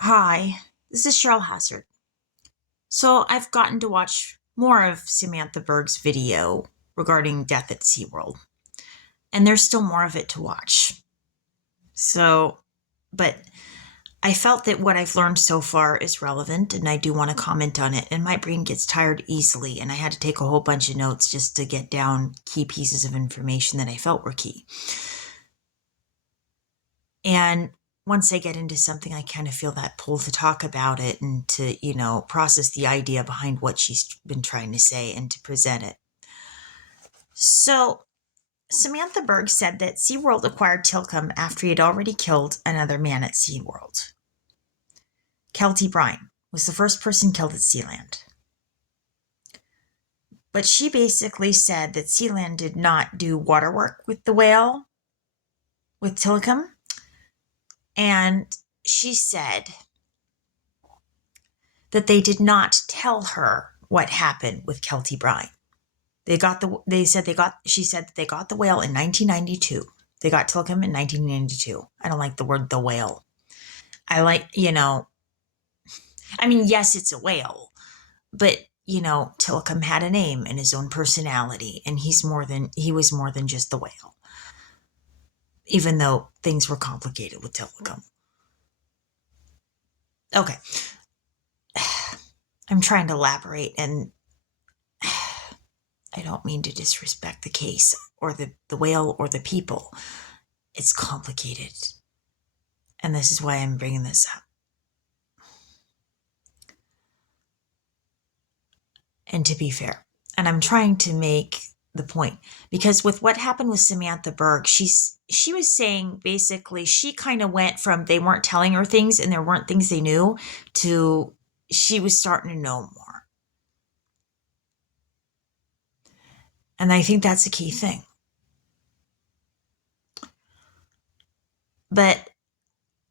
Hi, this is Cheryl Hazard. So I've gotten to watch more of Samantha Berg's video regarding death at SeaWorld, and there's still more of it to watch. So, but I felt that what I've learned so far is relevant, and I do want to comment on it. And my brain gets tired easily, and I had to take a whole bunch of notes just to get down key pieces of information that I felt were key. And once I get into something, I kind of feel that pull to talk about it and to, process the idea behind what she's been trying to say and to present it. So, Samantha Berg said that SeaWorld acquired Tilcomb after he had already killed another man at SeaWorld. Kelty Brine was the first person killed at Sealand. But she basically said that Sealand did not do water work with the whale, with Tilcomb. And she said that they did not tell her what happened with Kelty Brine. She said that they got the whale in 1992. They got Tilcomb in 1992. I don't like the word the whale. I like, yes, it's a whale, but Tilcomb had a name and his own personality, and he was more than just the whale. Even though things were complicated with Tilcomb. Okay. I'm trying to elaborate, and I don't mean to disrespect the case or the whale or the people. It's complicated. And this is why I'm bringing this up. And to be fair, and I'm trying to make the point, because with what happened with Samantha Berg, she was saying basically she kind of went from they weren't telling her things and there weren't things they knew to she was starting to know more. And I think that's a key thing. But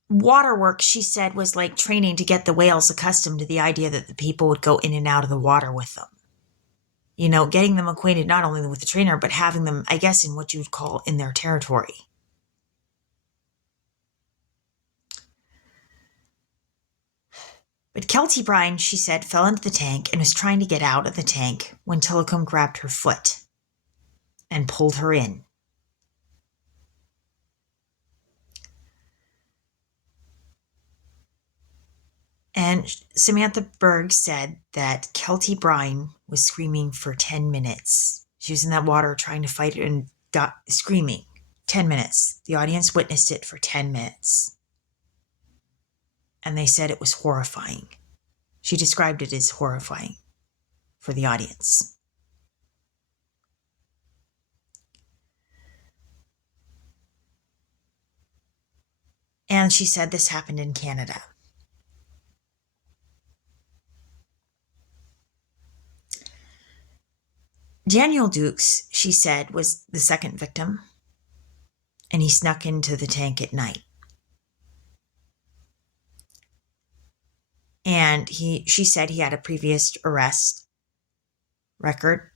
waterwork, she said, was like training to get the whales accustomed to the idea that the people would go in and out of the water with them. Getting them acquainted not only with the trainer, but having them, I guess, in what you would call in their territory. But Kelty Brine, she said, fell into the tank and was trying to get out of the tank when Tillicum grabbed her foot and pulled her in. And Samantha Berg said that Kelty Brine was screaming for 10 minutes. She was in that water trying to fight it and screaming. 10 minutes. The audience witnessed it for 10 minutes. And they said it was horrifying. She described it as horrifying for the audience. And she said this happened in Canada. Daniel Dukes, she said, was the second victim, and he snuck into the tank at night. And she said he had a previous arrest record.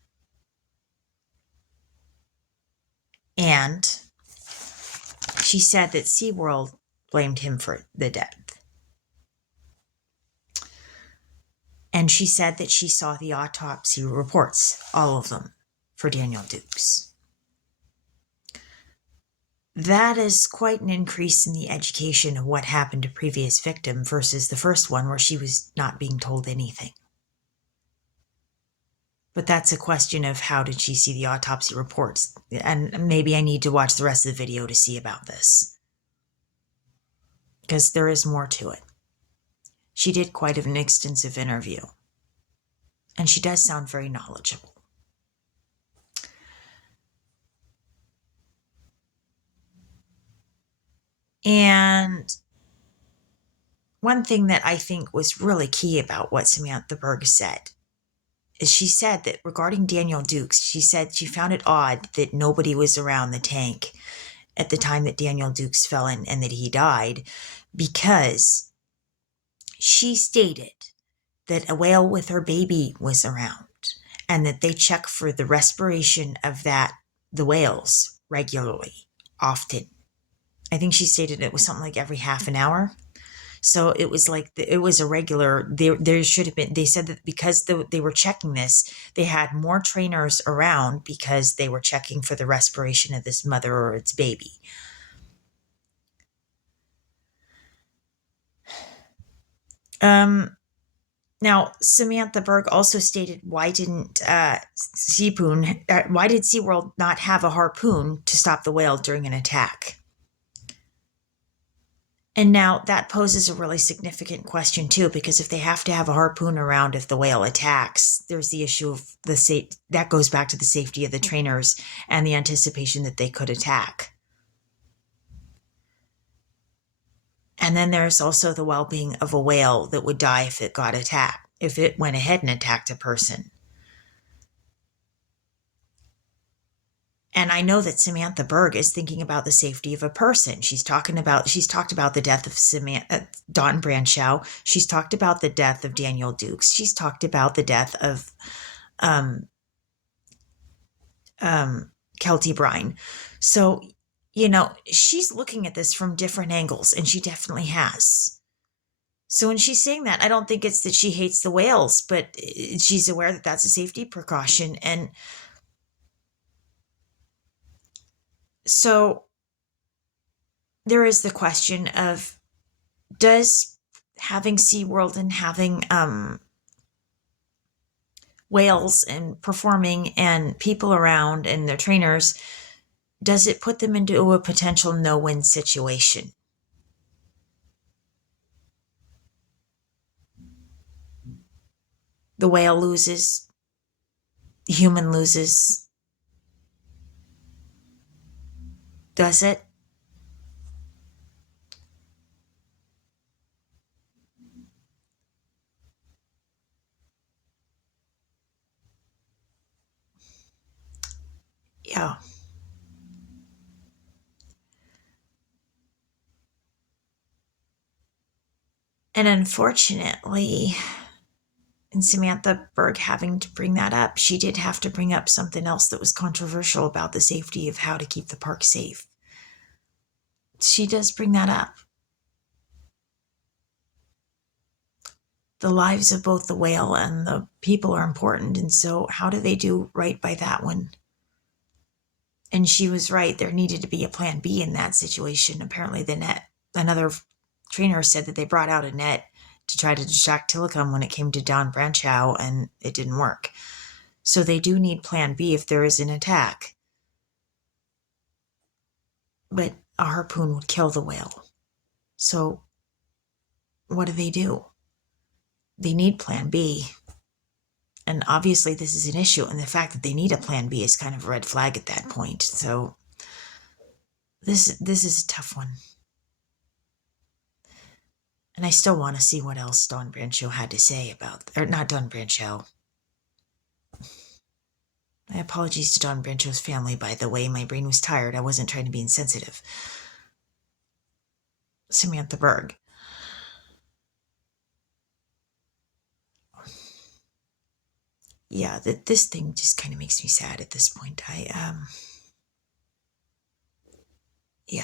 And she said that SeaWorld blamed him for the death. And she said that she saw the autopsy reports, all of them, for Daniel Dukes. That is quite an increase in the education of what happened to previous victim versus the first one where she was not being told anything. But that's a question of how did she see the autopsy reports? And maybe I need to watch the rest of the video to see about this. Because there is more to it. She did quite an extensive interview. And she does sound very knowledgeable. And one thing that I think was really key about what Samantha Berg said is she said that regarding Daniel Dukes, she said she found it odd that nobody was around the tank at the time that Daniel Dukes fell in and that he died, because she stated that a whale with her baby was around and that they check for the respiration of the whales regularly, often. I think she stated it was something like every half an hour. So it was like it was a regular. There should have been. They said that because they were checking this, they had more trainers around because they were checking for the respiration of this mother or its baby. Um, Now, Samantha Berg also stated, why did SeaWorld not have a harpoon to stop the whale during an attack? And now that poses a really significant question too, because if they have to have a harpoon around if the whale attacks, there's the issue of that goes back to the safety of the trainers and the anticipation that they could attack. And then there's also the well-being of a whale that would die if it got attacked, if it went ahead and attacked a person. And I know that Samantha Berg is thinking about the safety of a person. She's talked about the death of Dawn Brancheau. She's talked about the death of Daniel Dukes. She's talked about the death of um, Kelty Brine. So, she's looking at this from different angles, and she definitely has. So when she's saying that, I don't think it's that she hates the whales, but she's aware that that's a safety precaution. And so there is the question of, does having SeaWorld and having whales and performing and people around and their trainers, does it put them into a potential no-win situation? The whale loses, the human loses. Does it? Yeah. And unfortunately, in Samantha Berg having to bring that up, she did have to bring up something else that was controversial about the safety of how to keep the park safe. She does bring that up. The lives of both the whale and the people are important. And so, how do they do right by that one? And she was right. There needed to be a plan B in that situation. Apparently, another trainer said that they brought out a net to try to distract Tillicum when it came to Dawn Brancheau, and it didn't work. So they do need plan B if there is an attack. But a harpoon would kill the whale. So what do? They need plan B. And obviously this is an issue, and the fact that they need a plan B is kind of a red flag at that point. So this is a tough one. And I still want to see what else Dawn Brancheau had to say about, or not Dawn Brancheau. My apologies to Dawn Brancheau's family, by the way. My brain was tired. I wasn't trying to be insensitive. Samantha Berg. Yeah, this thing just kind of makes me sad at this point. Yeah.